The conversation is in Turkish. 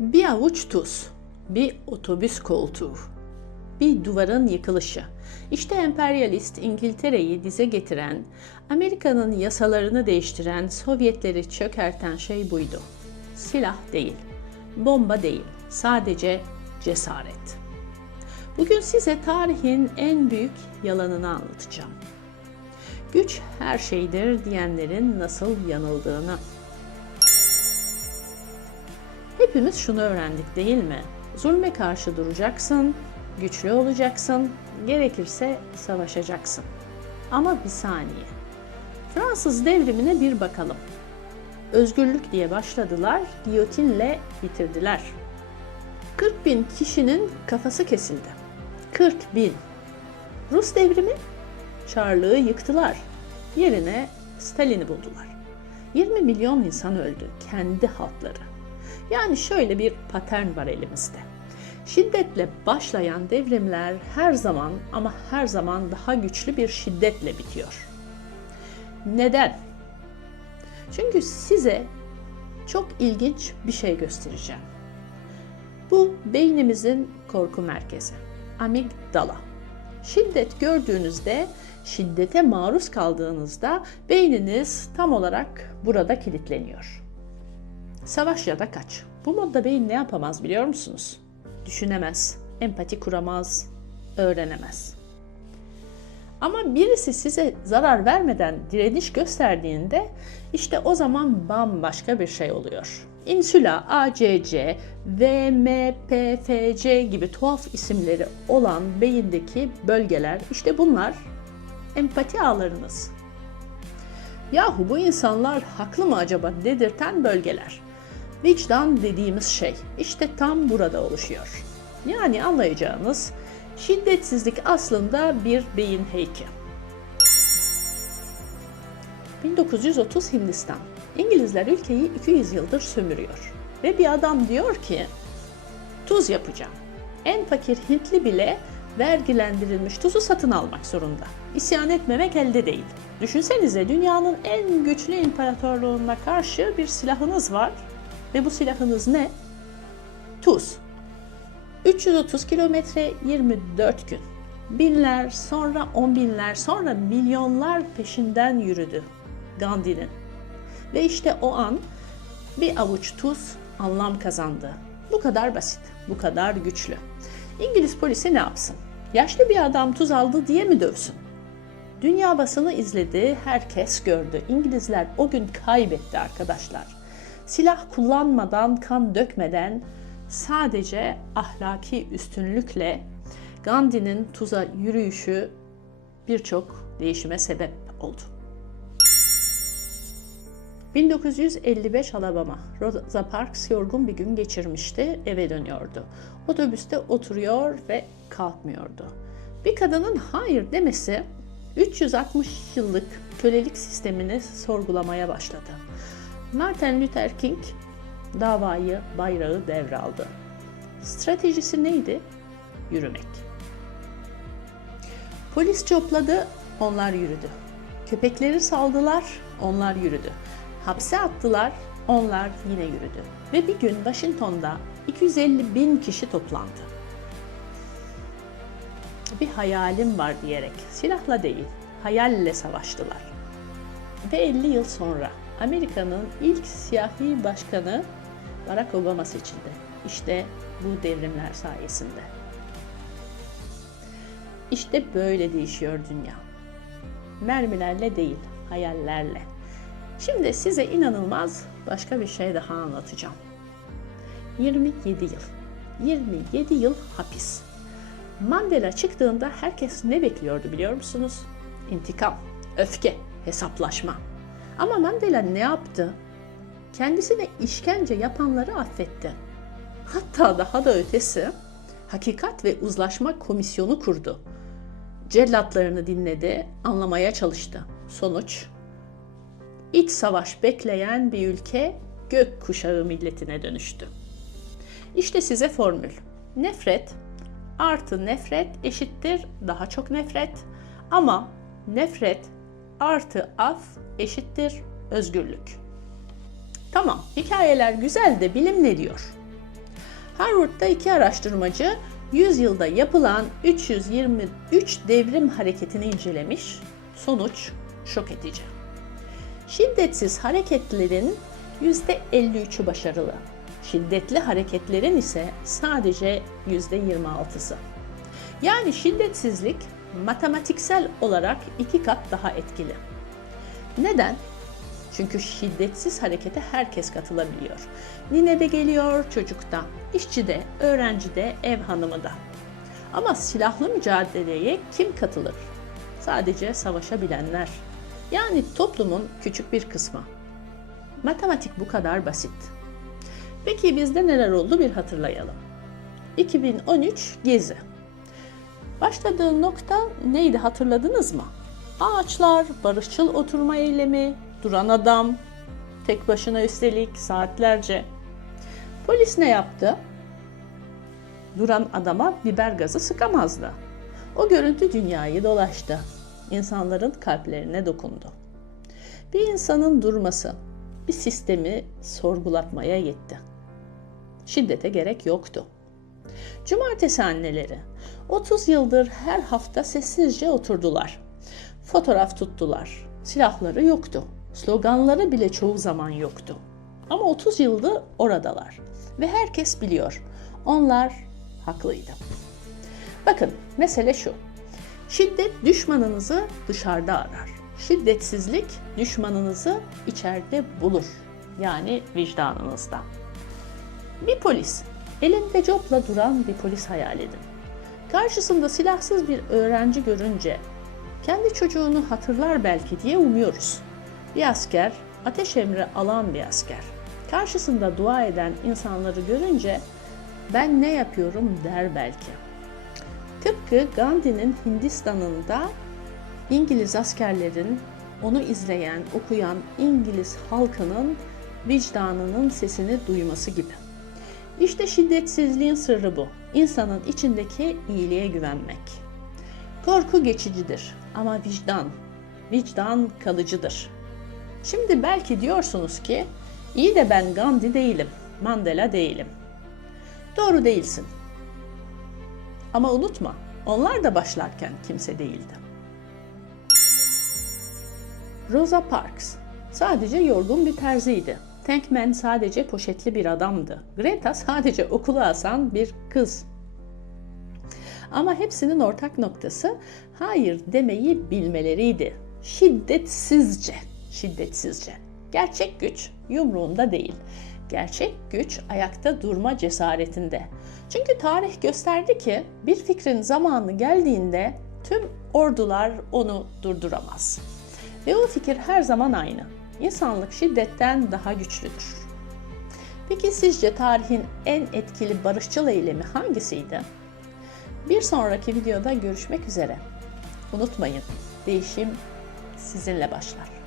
Bir avuç tuz, bir otobüs koltuğu, bir duvarın yıkılışı. İşte emperyalist İngiltere'yi dize getiren, Amerika'nın yasalarını değiştiren, Sovyetleri çökerten şey buydu. Silah değil, bomba değil, sadece cesaret. Bugün size tarihin en büyük yalanını anlatacağım. Güç her şeydir diyenlerin nasıl yanıldığını. Hepimiz şunu öğrendik değil mi? Zulme karşı duracaksın, güçlü olacaksın, gerekirse savaşacaksın. Ama bir saniye. Fransız devrimine bir bakalım. Özgürlük diye başladılar, giyotinle bitirdiler. 40 bin kişinin kafası kesildi. 40 bin. Rus devrimi? Çarlığı yıktılar. Yerine Stalin'i buldular. 20 milyon insan öldü, kendi halkları. Yani şöyle bir patern var elimizde. Şiddetle başlayan devrimler her zaman ama her zaman daha güçlü bir şiddetle bitiyor. Neden? Çünkü size çok ilginç bir şey göstereceğim. Bu beynimizin korku merkezi. Amigdala. Şiddet gördüğünüzde, şiddete maruz kaldığınızda beyniniz tam olarak burada kilitleniyor. Savaş ya da kaç. Bu modda beyin ne yapamaz biliyor musunuz? Düşünemez, empati kuramaz, öğrenemez. Ama birisi size zarar vermeden direniş gösterdiğinde işte o zaman bambaşka bir şey oluyor. İnsüla, ACC, VMPFC gibi tuhaf isimleri olan beyindeki bölgeler işte bunlar empati ağlarınız. Yahu bu insanlar haklı mı acaba dedirten bölgeler. Vicdan dediğimiz şey işte tam burada oluşuyor. Yani anlayacağınız şiddetsizlik aslında bir beyin heyki. 1930 Hindistan. İngilizler ülkeyi 200 yıldır sömürüyor. Ve bir adam diyor ki tuz yapacağım. En fakir Hintli bile vergilendirilmiş tuzu satın almak zorunda. İsyan etmemek elde değil. Düşünsenize dünyanın en güçlü imparatorluğuna karşı bir silahınız var ve bu silahınız ne? Tuz. 330 kilometre 24 gün. Binler, sonra on binler, sonra milyonlar peşinden yürüdü Gandhi'nin. Ve işte o an bir avuç tuz anlam kazandı. Bu kadar basit, bu kadar güçlü. İngiliz polisi ne yapsın? Yaşlı bir adam tuz aldı diye mi dövsün? Dünya basını izledi, herkes gördü. İngilizler o gün kaybetti arkadaşlar. Silah kullanmadan, kan dökmeden sadece ahlaki üstünlükle Gandhi'nin tuza yürüyüşü birçok değişime sebep oldu. 1955 Alabama. Rosa Parks yorgun bir gün geçirmişti, eve dönüyordu. Otobüste oturuyor ve kalkmıyordu. Bir kadının hayır demesi 360 yıllık kölelik sistemini sorgulamaya başladı. Martin Luther King davayı, bayrağı devraldı. Stratejisi neydi? Yürümek. Polis copladı, onlar yürüdü. Köpekleri saldılar, onlar yürüdü. Hapse attılar, onlar yine yürüdü. Ve bir gün Washington'da 250 bin kişi toplandı. Bir hayalim var diyerek, silahla değil, hayalle savaştılar. Ve 50 yıl sonra Amerika'nın ilk siyahi başkanı Barack Obama seçildi. İşte bu devrimler sayesinde. İşte böyle değişiyor dünya. Mermilerle değil, hayallerle. Şimdi size inanılmaz başka bir şey daha anlatacağım. 27 yıl. 27 yıl hapis. Mandela çıktığında herkes ne bekliyordu biliyor musunuz? İntikam, öfke, hesaplaşma. Ama Mandela ne yaptı? Kendisine işkence yapanları affetti. Hatta daha da ötesi Hakikat ve Uzlaşma Komisyonu kurdu. Cellatlarını dinledi, anlamaya çalıştı. Sonuç iç savaş bekleyen bir ülke gök kuşağı milletine dönüştü. İşte size formül. Nefret artı nefret eşittir daha çok nefret ama nefret artı af eşittir özgürlük. Tamam, hikayeler güzel de bilim ne diyor? Harvard'da iki araştırmacı 100 yılda yapılan 323 devrim hareketini incelemiş. Sonuç şok edici. Şiddetsiz hareketlerin %53'ü başarılı. Şiddetli hareketlerin ise sadece %26'sı. Yani şiddetsizlik matematiksel olarak iki kat daha etkili. Neden? Çünkü şiddetsiz harekete herkes katılabiliyor. Nine de geliyor, çocuk da, işçi de, öğrenci de, ev hanımı da. Ama silahlı mücadeleye kim katılır? Sadece savaşabilenler. Yani toplumun küçük bir kısmı. Matematik bu kadar basit. Peki bizde neler oldu bir hatırlayalım. 2013 Gezi. Başladığı nokta neydi hatırladınız mı? Ağaçlar, barışçıl oturma eylemi, duran adam, tek başına üstelik saatlerce. Polis ne yaptı? Duran adama biber gazı sıkamazdı. O görüntü dünyayı dolaştı. İnsanların kalplerine dokundu. Bir insanın durması, bir sistemi sorgulatmaya yetti. Şiddete gerek yoktu. Cumartesi anneleri 30 yıldır her hafta sessizce oturdular. Fotoğraf tuttular. Silahları yoktu. Sloganları bile çoğu zaman yoktu. Ama 30 yıldır oradalar ve herkes biliyor. Onlar haklıydı. Bakın mesele şu. Şiddet düşmanınızı dışarıda arar. Şiddetsizlik düşmanınızı içeride bulur. Yani vicdanınızda. Bir polis, elinde copla duran bir polis hayal edin. Karşısında silahsız bir öğrenci görünce kendi çocuğunu hatırlar belki diye umuyoruz. Bir asker, ateş emri alan bir asker. Karşısında dua eden insanları görünce ben ne yapıyorum der belki. Tıpkı Gandhi'nin Hindistan'ında İngiliz askerlerin onu izleyen, okuyan İngiliz halkının vicdanının sesini duyması gibi. İşte şiddetsizliğin sırrı bu. İnsanın içindeki iyiliğe güvenmek. Korku geçicidir ama vicdan, vicdan kalıcıdır. Şimdi belki diyorsunuz ki, iyi de ben Gandhi değilim, Mandela değilim. Doğru değilsin. Ama unutma, onlar da başlarken kimse değildi. Rosa Parks sadece yorgun bir terziydi. Tankman sadece poşetli bir adamdı. Greta sadece okula asan bir kız. Ama hepsinin ortak noktası hayır demeyi bilmeleriydi. Şiddetsizce, şiddetsizce. Gerçek güç yumruğunda değil. Gerçek güç ayakta durma cesaretinde. Çünkü tarih gösterdi ki bir fikrin zamanı geldiğinde tüm ordular onu durduramaz. Ve o fikir her zaman aynı. İnsanlık şiddetten daha güçlüdür. Peki sizce tarihin en etkili barışçıl eylemi hangisiydi? Bir sonraki videoda görüşmek üzere. Unutmayın, değişim sizinle başlar.